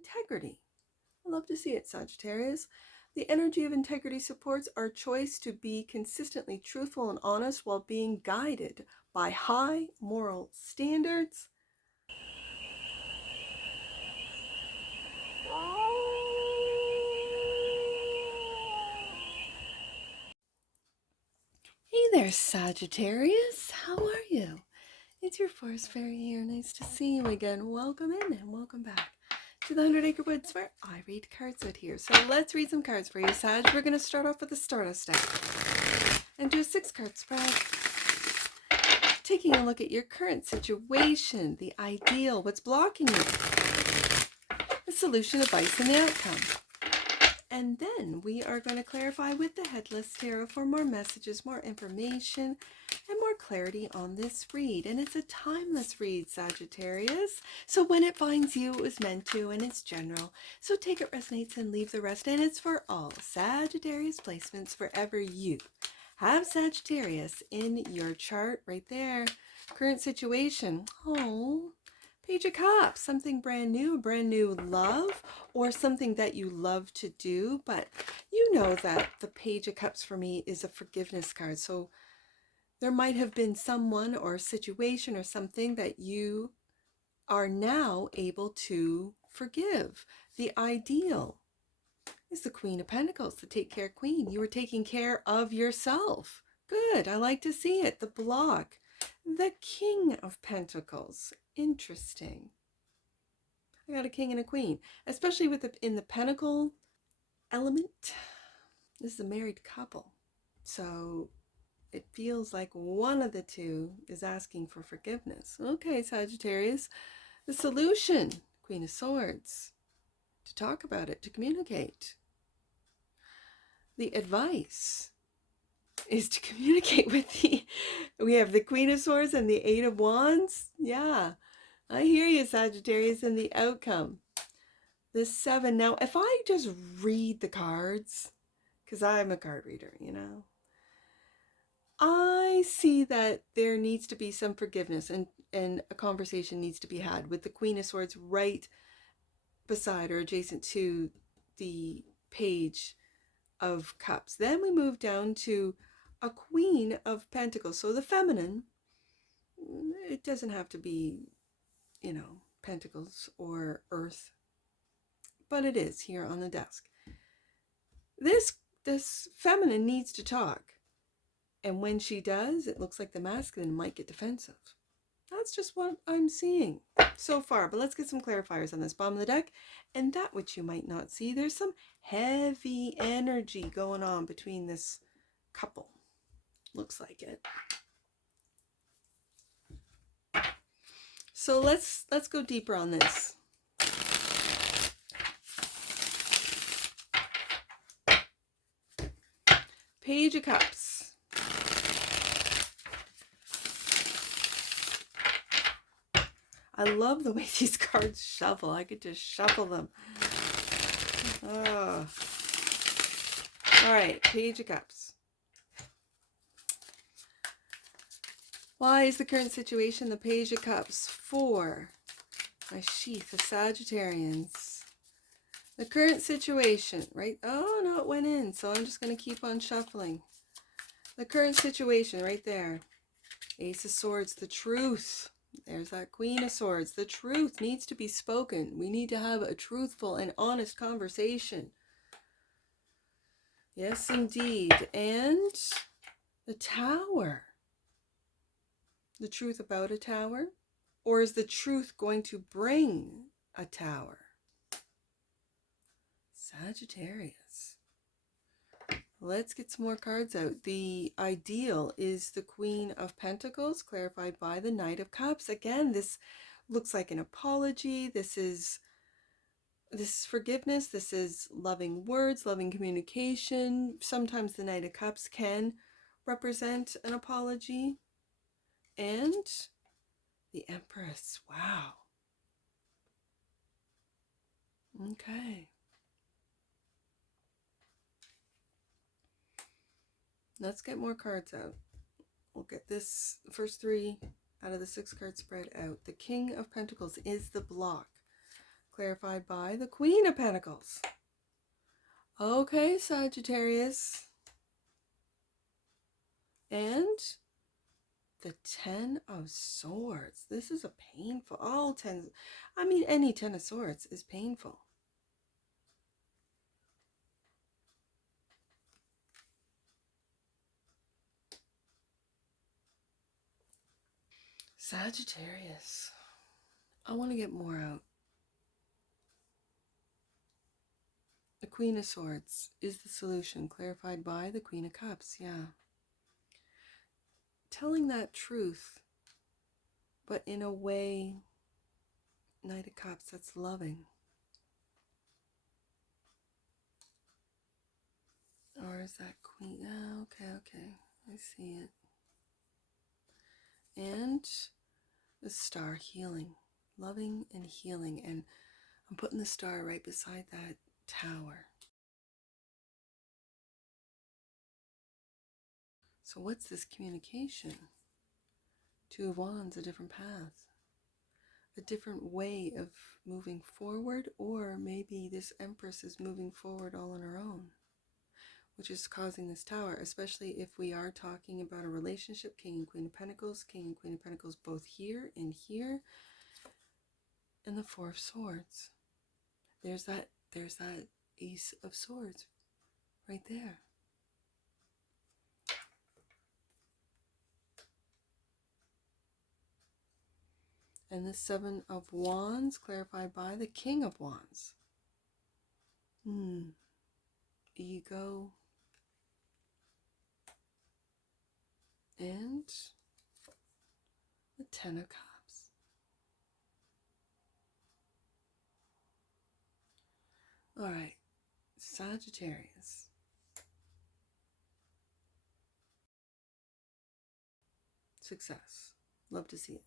integrity. I love to see it, Sagittarius. The energy of integrity supports our choice to be consistently truthful and honest while being guided by high moral standards. Hey there, Sagittarius. How are you? It's your forest fairy here. Nice to see you again. Welcome in and welcome back to the 100 Acre Woods where I read cards out here. So let's read some cards for you, Sag. We're going to start off with the Stardust deck and do a 6-card spread. Taking a look at your current situation, the ideal, what's blocking you, the solution, advice, and the outcome. And then we are going to clarify with the Headless Tarot for more messages, more information, and more clarity on this read. And it's a timeless read, Sagittarius. So when it finds you, it was meant to, and it's general. So take it resonates and leave the rest. And it's for all Sagittarius placements wherever you have Sagittarius in your chart right there. Current situation. Oh, Page of Cups, something brand new love, or something that you love to do. But you know that the Page of Cups for me is a forgiveness card. So there might have been someone or a situation or something that you are now able to forgive. The ideal is the Queen of Pentacles, the Take Care Queen. You were taking care of yourself. Good. I like to see it. The block. The King of Pentacles. Interesting. I got a king and a queen, especially with in the pentacle element. This is a married couple. So it feels like one of the two is asking for forgiveness. Okay, Sagittarius. The solution, Queen of Swords. To talk about it, to communicate. The advice is to communicate with we have the Queen of Swords and the Eight of Wands. Yeah, I hear you, Sagittarius, and the outcome. The 7. Now, if I just read the cards, because I'm a card reader, you know, I see that there needs to be some forgiveness and a conversation needs to be had with the Queen of Swords right beside or adjacent to the Page of Cups. Then we move down to a Queen of Pentacles. So the feminine, it doesn't have to be, you know, pentacles or earth, but it is here on the desk. This feminine needs to talk. And when she does, it looks like the masculine might get defensive. That's just what I'm seeing so far. But let's get some clarifiers on this bottom of the deck. And that which you might not see, there's some heavy energy going on between this couple. Looks like it. So let's go deeper on this. Page of Cups. I love the way these cards shuffle. I could just shuffle them. Oh. All right, Page of Cups. Why is the current situation the Page of Cups? For my sheath of Sagittarians. The current situation, right? Oh, no, it went in. So I'm just going to keep on shuffling. The current situation right there. Ace of Swords, the truth. There's that Queen of Swords. The truth needs to be spoken. We need to have a truthful and honest conversation. Yes, indeed. And the Tower. The truth about a tower? Or is the truth going to bring a tower? Sagittarius. Let's get some more cards out. The ideal is the Queen of Pentacles, clarified by the Knight of Cups. Again, this looks like an apology. This is forgiveness. This is loving words, loving communication. Sometimes the Knight of Cups can represent an apology. And the Empress. Wow. Okay. Let's get more cards out. We'll get this first 3 out of the 6-card spread out. The King of Pentacles is the block, clarified by the Queen of Pentacles. Okay, Sagittarius. And the Ten of Swords. This is a painful, any Ten of Swords is painful. Sagittarius. I want to get more out. The Queen of Swords is the solution, clarified by the Queen of Cups. Yeah. Telling that truth, but in a way, Knight of Cups, that's loving. Or is that Queen? Oh, okay. I see it. And the Star, healing. Loving and healing. And I'm putting the star right beside that tower. So what's this communication? Two of Wands, a different path. A different way of moving forward, or maybe this Empress is moving forward all on her own, which is causing this tower, especially if we are talking about a relationship. King and Queen of Pentacles, King and Queen of Pentacles both here, and the Four of Swords. There's that Ace of Swords right there. And the Seven of Wands, clarified by the King of Wands. Ego. And the Ten of Cups. All right, Sagittarius. Success. Love to see it.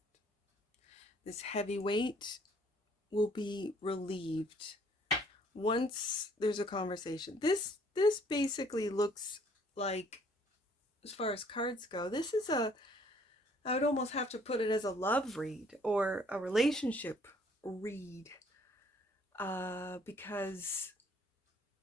This heavy weight will be relieved once there's a conversation. This basically looks like, as far as cards go, this is I would almost have to put it as a love read or a relationship read, because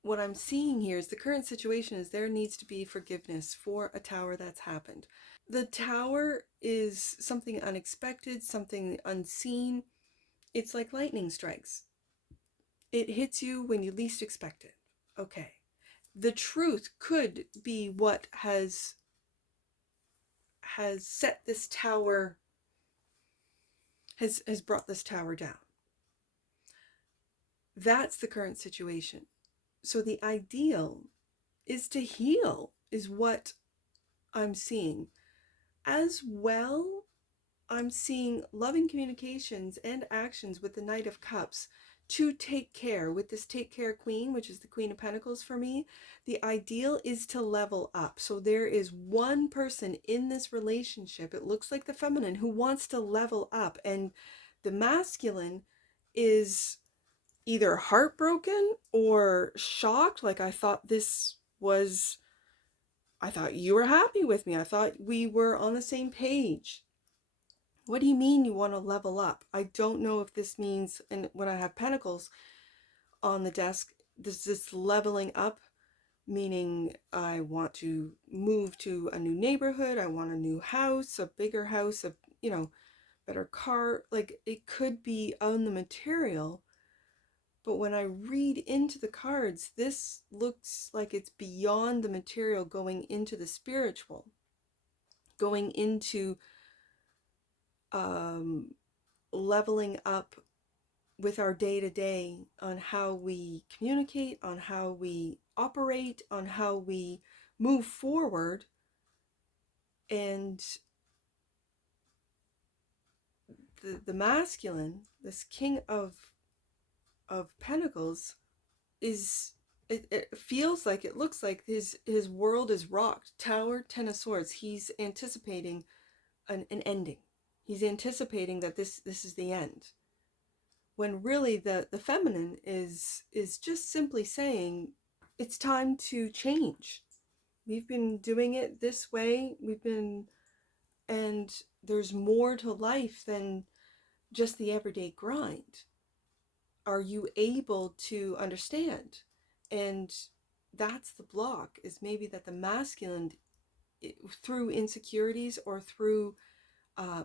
what I'm seeing here is the current situation is there needs to be forgiveness for a tower that's happened. The tower is something unexpected, something unseen. It's like lightning strikes. It hits you when you least expect it. Okay. The truth could be what has set this tower, has brought this tower down. That's the current situation. So the ideal is to heal, is what I'm seeing. As well, I'm seeing loving communications and actions with the Knight of Cups to take care. With this Take Care Queen, which is the Queen of Pentacles for me, the ideal is to level up. So there is one person in this relationship, it looks like the feminine, who wants to level up. And the masculine is either heartbroken or shocked. Like, I thought you were happy with me. I thought we were on the same page. What do you mean you want to level up? I don't know if this means, and when I have Pentacles on the desk, this leveling up, meaning I want to move to a new neighborhood, I want a new house, a bigger house, a better car. Like, it could be on the material, but when I read into the cards, this looks like it's beyond the material, going into the spiritual, going into leveling up with our day-to-day on how we communicate, on how we operate, on how we move forward. And the masculine, this King of Pentacles, is, it feels like, it looks like his world is rocked. Tower, Ten of Swords. He's anticipating an ending. He's anticipating that this is the end. When really the feminine is just simply saying, it's time to change. We've been doing it this way. And there's more to life than just the everyday grind. are you able to understand? And that's the block, is maybe that the masculine, through insecurities or through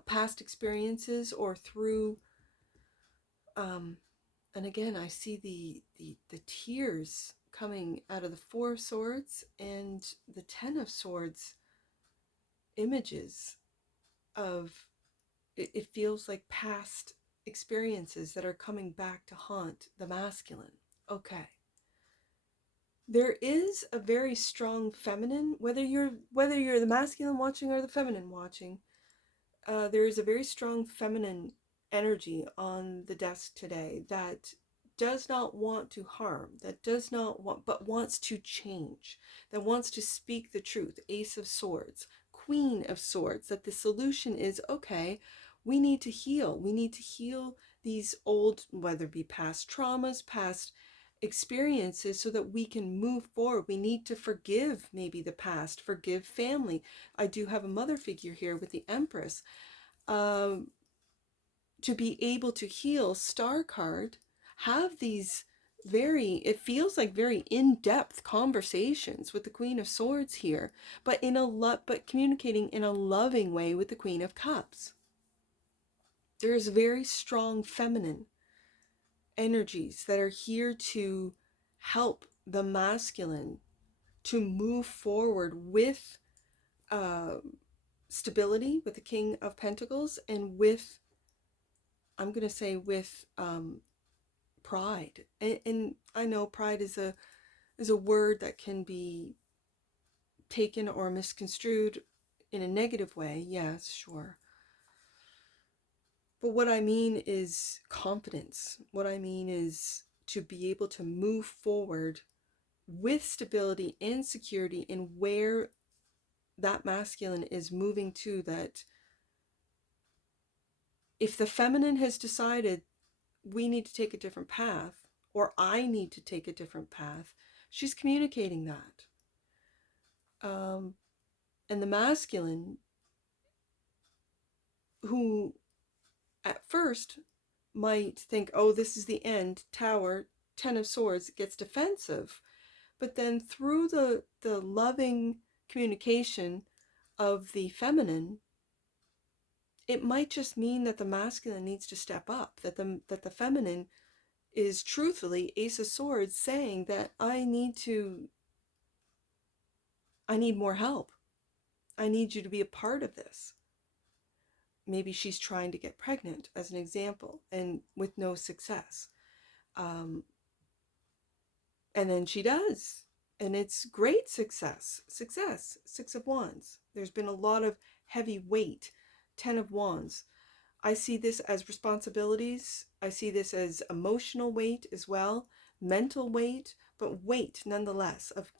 past experiences or through and again, I see the tears coming out of the Four of Swords and the Ten of Swords images of, it feels like past experiences that are coming back to haunt the masculine. Okay. There is a very strong feminine, whether you're the masculine watching or the feminine watching, there is a very strong feminine energy on the desk today that does not want to harm, that does not want, but wants to change, that wants to speak the truth. Ace of Swords, Queen of Swords, that the solution is, okay, we need to heal. We need to heal these old, whether it be past traumas, past experiences, so that we can move forward. We need to forgive maybe the past, forgive family. I do have a mother figure here with the Empress. To be able to heal, Star card, have these very, it feels like very in-depth conversations with the Queen of Swords here, but but communicating in a loving way with the Queen of Cups. There's very strong feminine energies that are here to help the masculine to move forward with stability, with the King of Pentacles, and with, I'm going to say, with pride. And I know pride is a word that can be taken or misconstrued in a negative way. Yes, sure. But what I mean is confidence. What I mean is to be able to move forward with stability and security in where that masculine is moving to. That if the feminine has decided we need to take a different path, or I need to take a different path, she's communicating that. And the masculine, who at first might think, oh, this is the end, Tower, Ten of Swords, gets defensive. But then through the loving communication of the feminine, it might just mean that the masculine needs to step up, that the feminine is truthfully, Ace of Swords, saying that I need more help. I need you to be a part of this. Maybe she's trying to get pregnant, as an example, and with no success. And then she does. And it's great success. Success. Six of Wands. There's been a lot of heavy weight. 10 of Wands. I see this as responsibilities. I see this as emotional weight as well. Mental weight. But weight, nonetheless, of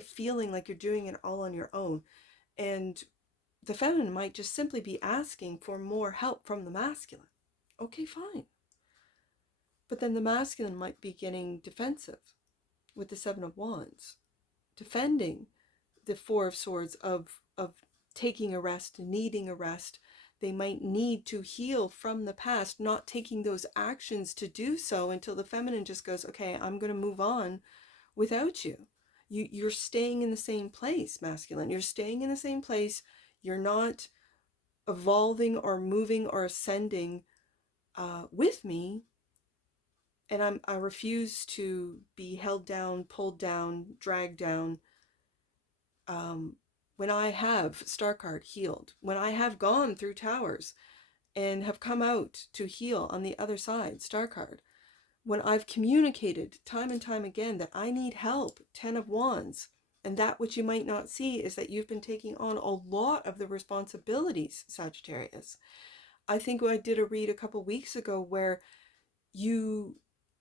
feeling like you're doing it all on your own. And the feminine might just simply be asking for more help from the masculine. Okay, fine. But then the masculine might be getting defensive with the Seven of Wands, defending the Four of Swords of taking a rest, needing a rest. They might need to heal from the past, not taking those actions to do so, until the feminine just goes, okay, I'm going to move on without you. You're staying in the same place, masculine. You're staying in the same place. You're not evolving or moving or ascending with me. And I refuse to be held down, pulled down, dragged down. When I have, Star card, healed, when I have gone through towers and have come out to heal on the other side, Star card, when I've communicated time and time again that I need help, 10 of Wands, and that which you might not see is that you've been taking on a lot of the responsibilities, Sagittarius. I think I did a read a couple weeks ago where you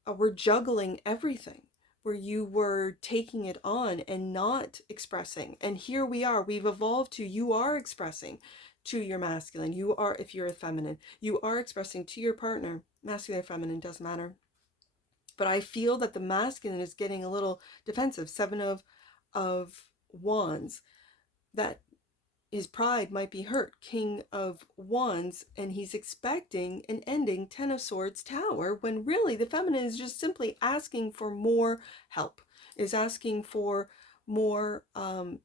were juggling everything, where you were taking it on and not expressing. And here we are, we've evolved to, you are expressing to your masculine. You are, if you're a feminine, you are expressing to your partner, masculine or feminine, doesn't matter. But I feel that the masculine is getting a little defensive. Seven of Wands. That his pride might be hurt, King of Wands, and he's expecting an ending, Ten of Swords Tower, when really the feminine is just simply asking for more help, is asking for more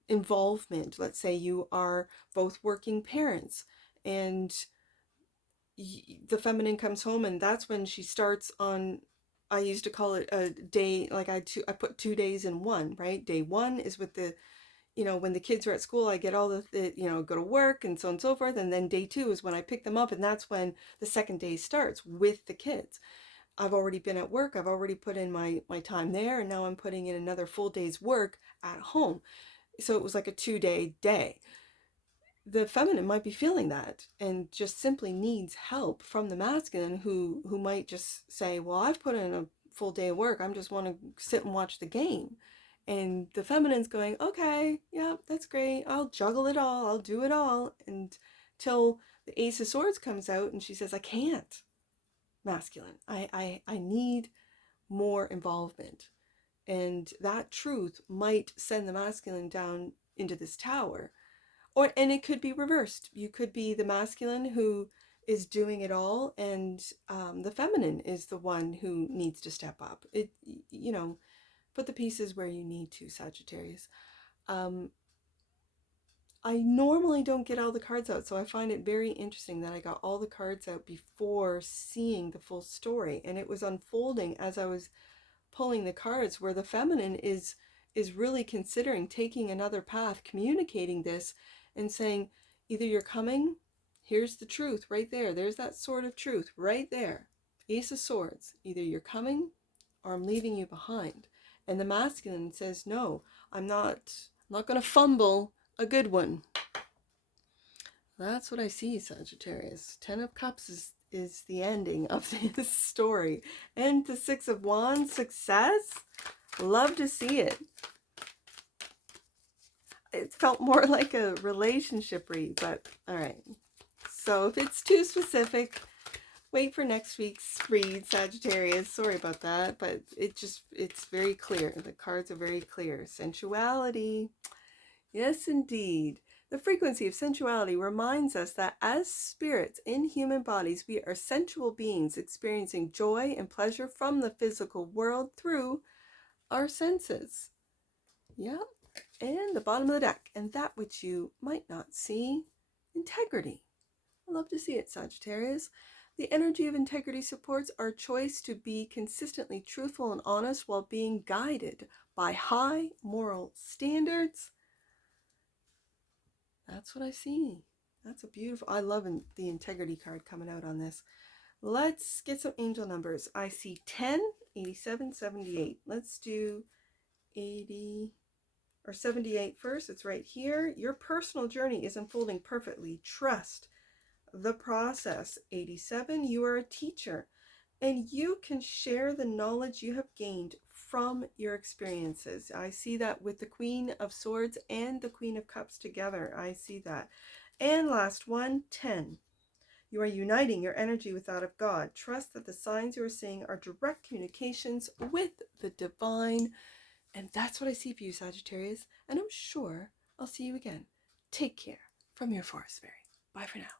involvement. Let's say you are both working parents, and the feminine comes home, and that's when she starts on, I used to call it a day, like I put 2 days in one, right? Day one is with the, when the kids are at school, I get all the go to work and so on and so forth. And then day two is when I pick them up. And that's when the second day starts with the kids. I've already been at work. I've already put in my time there. And now I'm putting in another full day's work at home. So it was like a 2-day day. The feminine might be feeling that and just simply needs help from the masculine who might just say, well, I've put in a full day of work. I just want to sit and watch the game. And the feminine's going, okay, yeah, that's great. I'll juggle it all. I'll do it all. Until the Ace of Swords comes out and she says, I can't, masculine. I need more involvement. And that truth might send the masculine down into this tower. And it could be reversed. You could be the masculine who is doing it all, and the feminine is the one who needs to step up. Put the pieces where you need to, Sagittarius. I normally don't get all the cards out, so I find it very interesting that I got all the cards out before seeing the full story, and it was unfolding as I was pulling the cards, where the feminine is really considering taking another path, communicating this and saying, either you're coming, here's the truth right there, there's that sword of truth right there, Ace of Swords, either you're coming or I'm leaving you behind. And the masculine says, no, I'm not going to fumble a good one. That's what I see, Sagittarius. 10 of Cups is the ending of this story. And the 6 of Wands, success. Love to see it. It felt more like a relationship read, but all right. So if it's too specific, wait for next week's read, Sagittarius. Sorry about that, but it's very clear. The cards are very clear. Sensuality. Yes, indeed. The frequency of sensuality reminds us that as spirits in human bodies, we are sensual beings experiencing joy and pleasure from the physical world through our senses. Yeah. And the bottom of the deck, and that which you might not see, integrity. I love to see it, Sagittarius. The energy of integrity supports our choice to be consistently truthful and honest while being guided by high moral standards. That's what I see. That's a beautiful, I love the integrity card coming out on this. Let's get some angel numbers. I see 10, 87, 78. Let's do 80 or 78 first. It's right here. Your personal journey is unfolding perfectly. Trust the process. 87, you are a teacher, and you can share the knowledge you have gained from your experiences. I see that with the Queen of Swords and the Queen of Cups together. I see that. And last one, 10. You are uniting your energy with that of God. Trust that the signs you are seeing are direct communications with the divine. And that's what I see for you, Sagittarius. And I'm sure I'll see you again. Take care from your Forest Fairy. Bye for now.